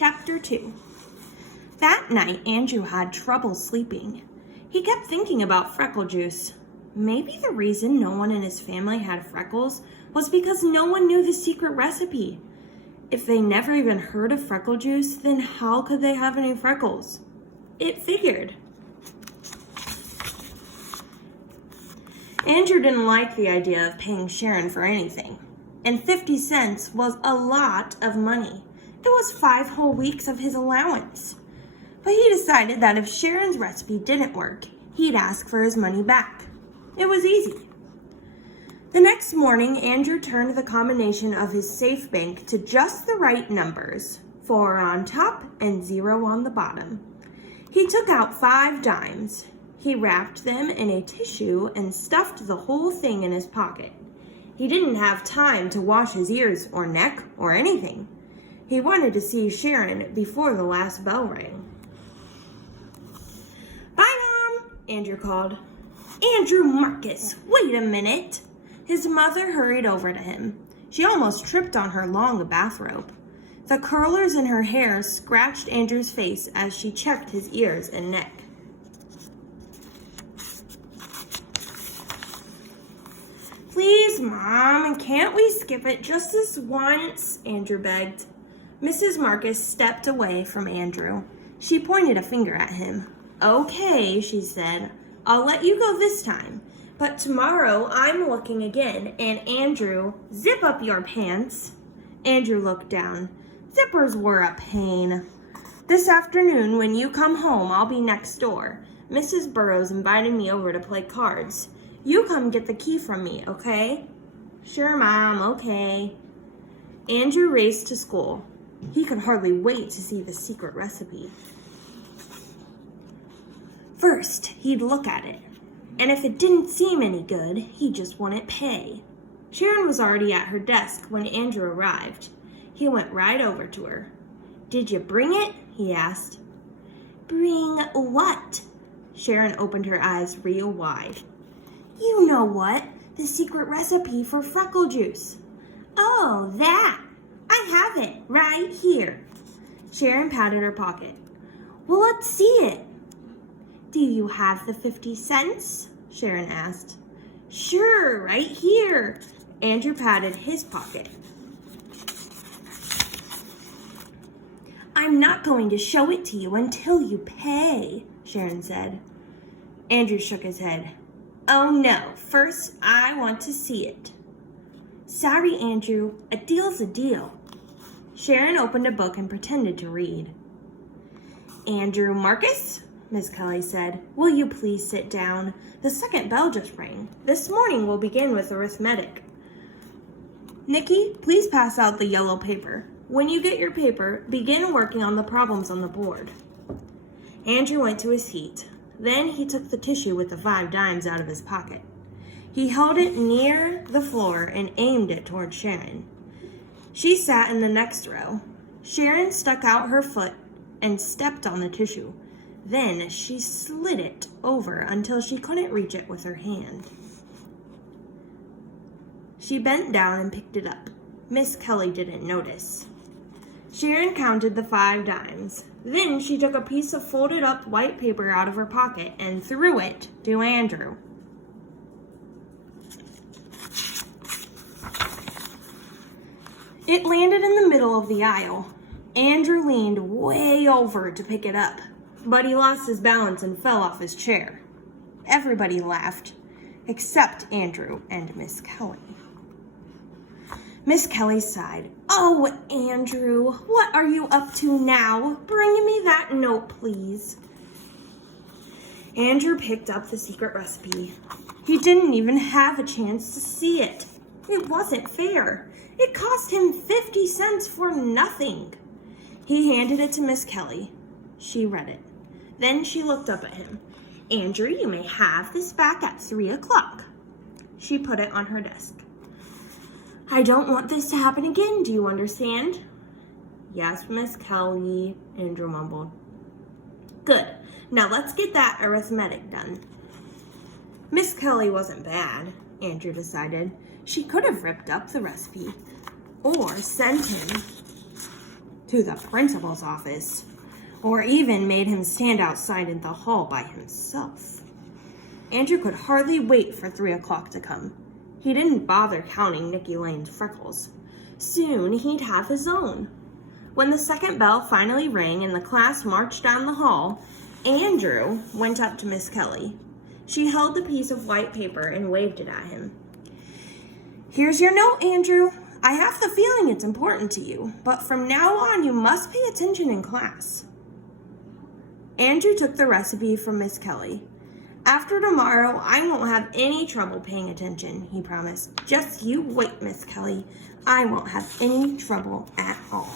Chapter 2. That night, Andrew had trouble sleeping. He kept thinking about Freckle juice. Maybe the reason no one in his family had freckles was because no one knew the secret recipe. If they never even heard of Freckle juice, then how could they have any freckles? It figured. Andrew didn't like the idea of paying Sharon for anything, and 50 cents was a lot of money. It was 5 whole weeks of his allowance. But he decided that if Sharon's recipe didn't work, he'd ask for his money back. It was easy. The next morning, Andrew turned the combination of his safe bank to just the right numbers, 4 on top and 0 on the bottom. He took out 5 dimes. He wrapped them in a tissue and stuffed the whole thing in his pocket. He didn't have time to wash his ears or neck or anything. He wanted to see Sharon before the last bell rang. "Bye, Mom," Andrew called. "Andrew Marcus, wait a minute." His mother hurried over to him. She almost tripped on her long bathrobe. The curlers in her hair scratched Andrew's face as she checked his ears and neck. "Please, Mom, can't we skip it just this once?" Andrew begged. Mrs. Marcus stepped away from Andrew. She pointed a finger at him. "Okay," she said, "I'll let you go this time. But tomorrow I'm looking again, and Andrew, zip up your pants." Andrew looked down. Zippers were a pain. "This afternoon when you come home, I'll be next door. Mrs. Burrows invited me over to play cards. You come get the key from me, okay?" "Sure, Mom, okay." Andrew raced to school. He could hardly wait to see the secret recipe. First, he'd look at it. And if it didn't seem any good, he just wouldn't pay. Sharon was already at her desk when Andrew arrived. He went right over to her. "Did you bring it?" he asked. "Bring what?" Sharon opened her eyes real wide. "You know what? The secret recipe for Freckle juice." "Oh, that! I have it right here." Sharon patted her pocket. "Well, let's see it." "Do you have the 50 cents? Sharon asked. "Sure, right here." Andrew patted his pocket. "I'm not going to show it to you until you pay," Sharon said. Andrew shook his head. "Oh no, first I want to see it." "Sorry, Andrew, a deal's a deal." Sharon opened a book and pretended to read. "Andrew Marcus," Miss Kelly said, "will you please sit down? The second bell just rang. This morning we'll begin with arithmetic. Nikki, please pass out the yellow paper. When you get your paper, begin working on the problems on the board." Andrew went to his seat. Then he took the tissue with the 5 dimes out of his pocket. He held it near the floor and aimed it toward Sharon. She sat in the next row. Sharon stuck out her foot and stepped on the tissue. Then she slid it over until she couldn't reach it with her hand. She bent down and picked it up. Miss Kelly didn't notice. Sharon counted the 5 dimes. Then she took a piece of folded up white paper out of her pocket and threw it to Andrew. It landed in the middle of the aisle. Andrew leaned way over to pick it up, but he lost his balance and fell off his chair. Everybody laughed, except Andrew and Miss Kelly. Miss Kelly sighed. "Oh, Andrew, what are you up to now? Bring me that note, please." Andrew picked up the secret recipe. He didn't even have a chance to see it. It wasn't fair. It cost him 50 cents for nothing. He handed it to Miss Kelly. She read it. Then she looked up at him. "Andrew, you may have this back at 3 o'clock. She put it on her desk. "I don't want this to happen again, do you understand?" "Yes, Miss Kelly," Andrew mumbled. "Good. Now let's get that arithmetic done." Miss Kelly wasn't bad, Andrew decided. She could have ripped up the recipe or sent him to the principal's office, or even made him stand outside in the hall by himself. Andrew could hardly wait for 3 o'clock to come. He didn't bother counting Nicky Lane's freckles. Soon he'd have his own. When the second bell finally rang and the class marched down the hall, Andrew went up to Miss Kelly. She held the piece of white paper and waved it at him. "Here's your note, Andrew. I have the feeling it's important to you, but from now on you must pay attention in class." Andrew took the recipe from Miss Kelly. "After tomorrow, I won't have any trouble paying attention," he promised. "Just you wait, Miss Kelly. I won't have any trouble at all."